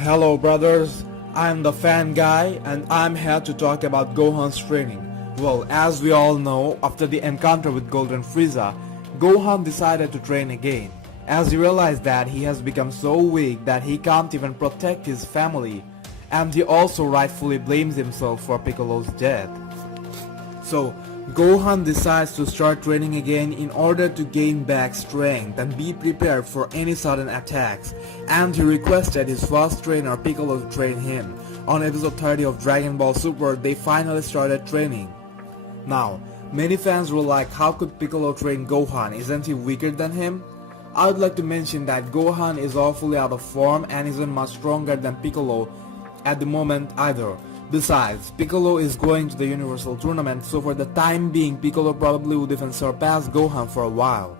Hello brothers, I'm the fan guy and I'm here to talk about Gohan's training. Well, as we all know, after the encounter with Golden Frieza, Gohan decided to train again, as he realized that he has become so weak that he can't even protect his family, and he also rightfully blames himself for Piccolo's death. So, Gohan decides to start training again in order to gain back strength and be prepared for any sudden attacks, and he requested his first trainer Piccolo to train him. On episode 30 of Dragon Ball Super, they finally started training. Now, many fans were like, how could Piccolo train Gohan, isn't he weaker than him? I would like to mention that Gohan is awfully out of form and isn't much stronger than Piccolo at the moment either. Besides, Piccolo is going to the Universal Tournament, so for the time being Piccolo probably would even surpass Gohan for a while.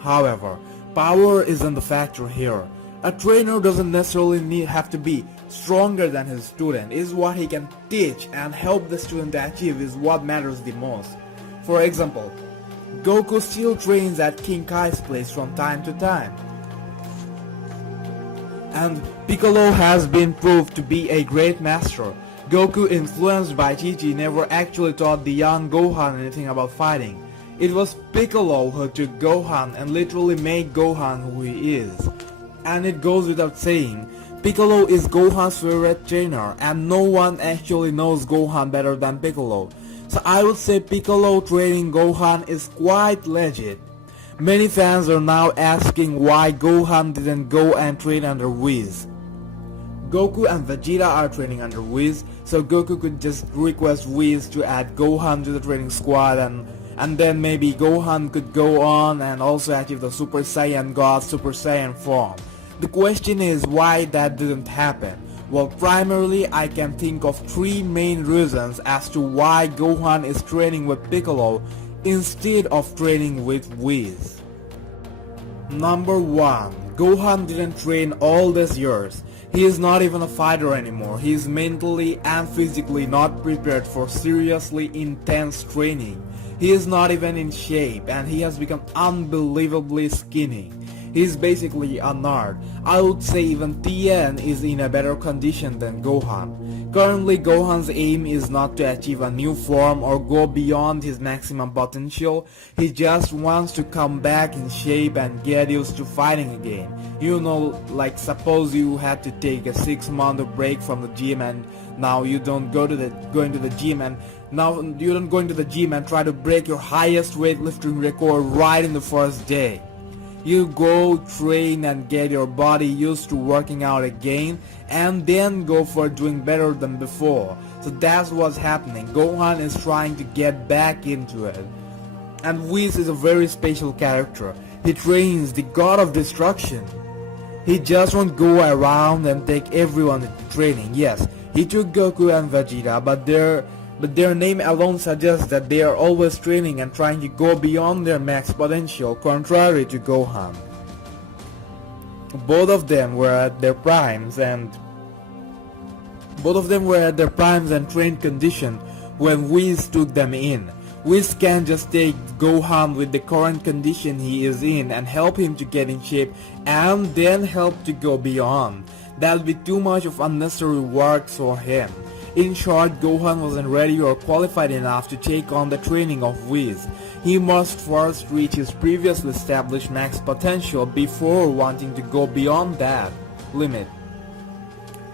However, power isn't the factor here. A trainer doesn't necessarily have to be stronger than his student. Is what he can teach and help the student achieve is what matters the most. For example, Goku still trains at King Kai's place from time to time. And Piccolo has been proved to be a great master. Goku, influenced by Chi-Chi, never actually taught the young Gohan anything about fighting. It was Piccolo who took Gohan and literally made Gohan who he is. And it goes without saying, Piccolo is Gohan's favorite trainer and no one actually knows Gohan better than Piccolo. So I would say Piccolo training Gohan is quite legit. Many fans are now asking why Gohan didn't go and train under Whis. Goku and Vegeta are training under Whis, so Goku could just request Whis to add Gohan to the training squad and then maybe Gohan could go on and also achieve the Super Saiyan God Super Saiyan form. The question is why that didn't happen. Well, primarily I can think of three main reasons as to why Gohan is training with Piccolo instead of training with Whis. Number 1. Gohan didn't train all these years. He is not even a fighter anymore. He is mentally and physically not prepared for seriously intense training. He is not even in shape and he has become unbelievably skinny. He is basically a nerd. I would say even Tien is in a better condition than Gohan. Currently, Gohan's aim is not to achieve a new form or go beyond his maximum potential. He just wants to come back in shape and get used to fighting again. You know, like suppose you had to take a 6-month break from the gym and now you don't go into the gym and try to break your highest weightlifting record right in the first day. You go train and get your body used to working out again and then go for doing better than before. So that's what's happening. Gohan is trying to get back into it. And Whis is a very special character. He trains the god of destruction. He just won't go around and take everyone into training. Yes, he took Goku and Vegeta, but their name alone suggests that they are always training and trying to go beyond their max potential, contrary to Gohan. Both of them were at their primes and trained condition when Whis took them in. Whis can't just take Gohan with the current condition he is in and help him to get in shape and then help to go beyond. That would be too much of unnecessary work for him. In short, Gohan wasn't ready or qualified enough to take on the training of Whis. He must first reach his previously established max potential before wanting to go beyond that limit.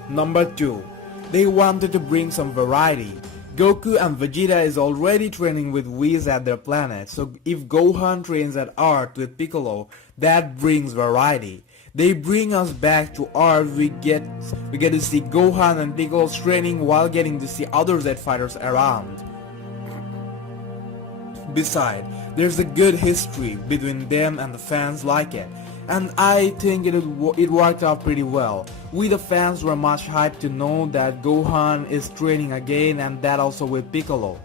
Number 2. They wanted to bring some variety. Goku and Vegeta is already training with Whis at their planet, so if Gohan trains at Earth with Piccolo, that brings variety. They bring us back to Earth. We get to see Gohan and Piccolo's training while getting to see other Z fighters around. Besides, there's a good history between them and the fans like it. And I think it worked out pretty well. We the fans were much hyped to know that Gohan is training again, and that also with Piccolo.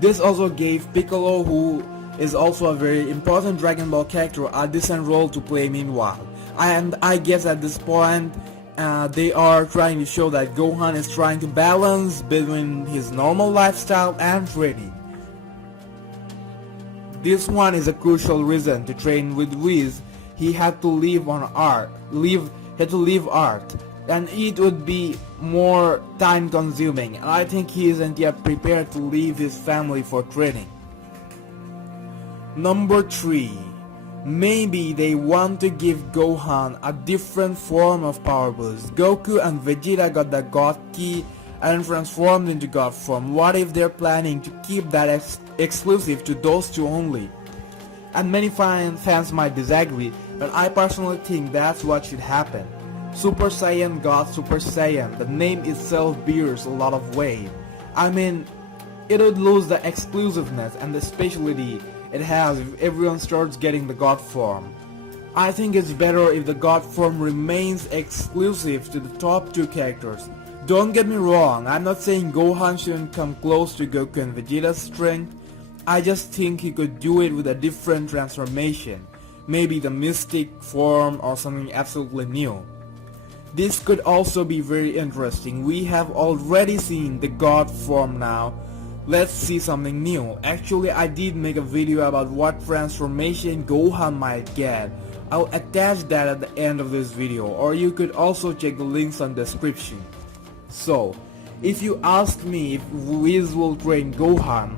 This also gave Piccolo, who is also a very important Dragon Ball character, a decent role to play meanwhile. And I guess at this point they are trying to show that Gohan is trying to balance between his normal lifestyle and training. This one is a crucial reason to train with Whis. He had to leave Earth and it would be more time consuming, and I think he isn't yet prepared to leave his family for training. Number 3. Maybe they want to give Gohan a different form of power boost. Goku and Vegeta got the God Ki and transformed into God form. What if they're planning to keep that exclusive to those two only? And many fans might disagree, but I personally think that's what should happen. Super Saiyan God Super Saiyan, the name itself bears a lot of weight. I mean, it would lose the exclusiveness and the specialty it has if everyone starts getting the God form. I think it's better if the God form remains exclusive to the top two characters. Don't get me wrong, I'm not saying Gohan shouldn't come close to Goku and Vegeta's strength. I just think he could do it with a different transformation, maybe the mystic form or something absolutely new. This could also be very interesting. We have already seen the God form now. Let's see something new. Actually, I did make a video about what transformation Gohan might get. I'll attach that at the end of this video, or you could also check the links on the description. So, if you ask me if Whis will train Gohan,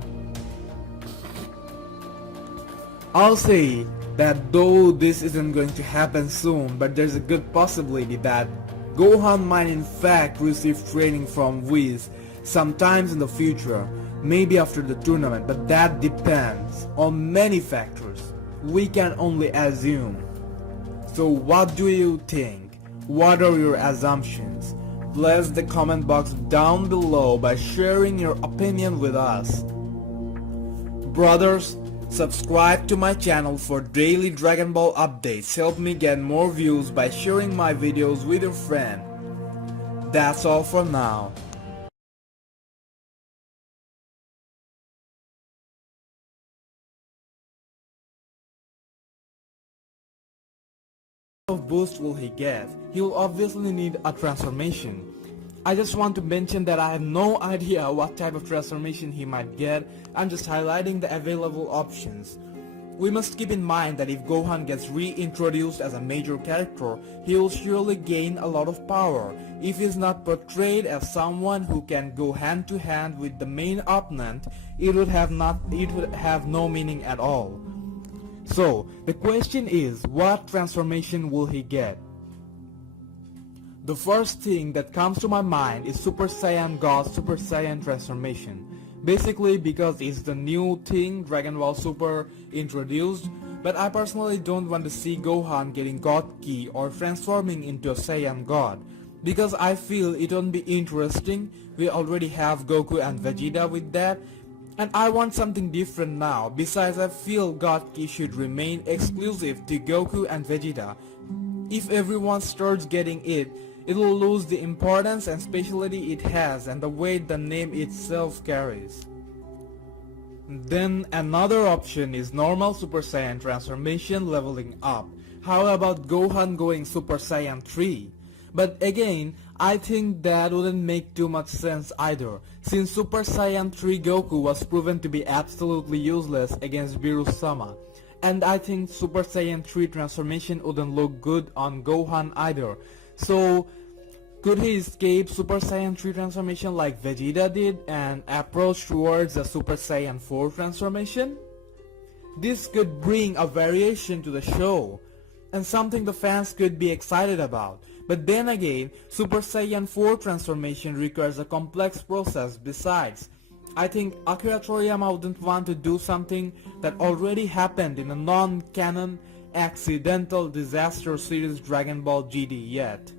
I'll say that though this isn't going to happen soon, but there's a good possibility that Gohan might in fact receive training from Whis sometimes in the future, maybe after the tournament, but that depends on many factors. We can only assume. So what do you think? What are your assumptions? Bless the comment box down below by sharing your opinion with us. Brothers, subscribe to my channel for daily Dragon Ball updates. Help me get more views by sharing my videos with your friend. That's all for now. What kind of boost will he get? He will obviously need a transformation. I just want to mention that I have no idea what type of transformation he might get. I'm just highlighting the available options. We must keep in mind that if Gohan gets reintroduced as a major character, he will surely gain a lot of power. If he is not portrayed as someone who can go hand to hand with the main opponent, it would have no meaning at all. So, the question is, what transformation will he get? The first thing that comes to my mind is Super Saiyan God Super Saiyan transformation. Basically because it's the new thing Dragon Ball Super introduced, but I personally don't want to see Gohan getting God Ki or transforming into a Saiyan God, because I feel it won't be interesting. We already have Goku and Vegeta with that, and I want something different now. Besides, I feel God Ki should remain exclusive to Goku and Vegeta. If everyone starts getting it, it will lose the importance and specialty it has and the weight the name itself carries. Then another option is normal Super Saiyan transformation leveling up. How about Gohan going Super Saiyan 3? But again, I think that wouldn't make too much sense either, since Super Saiyan 3 Goku was proven to be absolutely useless against Beerus-sama. And I think Super Saiyan 3 transformation wouldn't look good on Gohan either. So, could he escape Super Saiyan 3 transformation like Vegeta did and approach towards a Super Saiyan 4 transformation? This could bring a variation to the show, and something the fans could be excited about. But then again, Super Saiyan 4 transformation requires a complex process. Besides, I think Akira Toriyama wouldn't want to do something that already happened in a non-canon accidental disaster series Dragon Ball GT yet.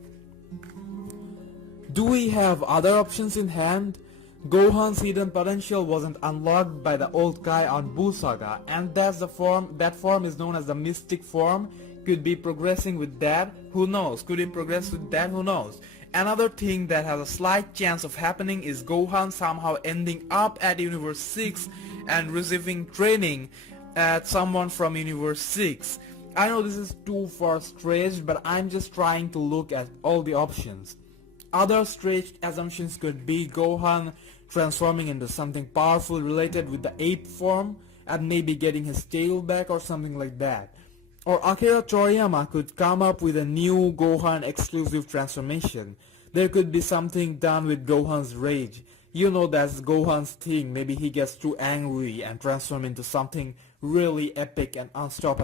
Do we have other options in hand? Gohan's hidden potential wasn't unlocked by the old Kai on Buu Saga, and that form is known as the mystic form. Could be progressing with that, who knows? Could it progress with that, who knows? Another thing that has a slight chance of happening is Gohan somehow ending up at Universe 6 and receiving training at someone from Universe 6. I know this is too far-stretched, but I'm just trying to look at all the options. Other stretched assumptions could be Gohan transforming into something powerful related with the ape form and maybe getting his tail back or something like that. Or Akira Toriyama could come up with a new Gohan exclusive transformation. There could be something done with Gohan's rage. You know that's Gohan's thing. Maybe he gets too angry and transforms into something really epic and unstoppable.